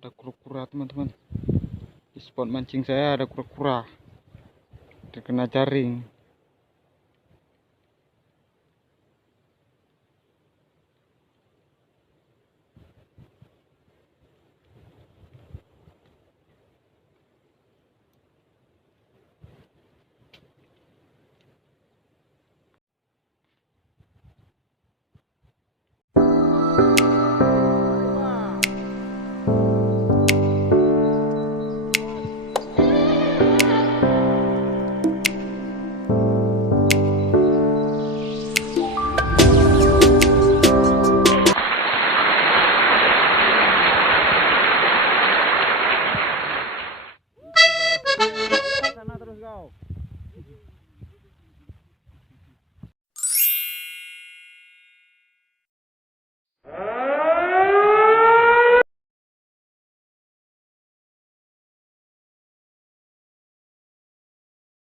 Ada kura-kura teman-teman. Di spot mancing saya ada kura-kura, terkena jaring. Sana terus kau.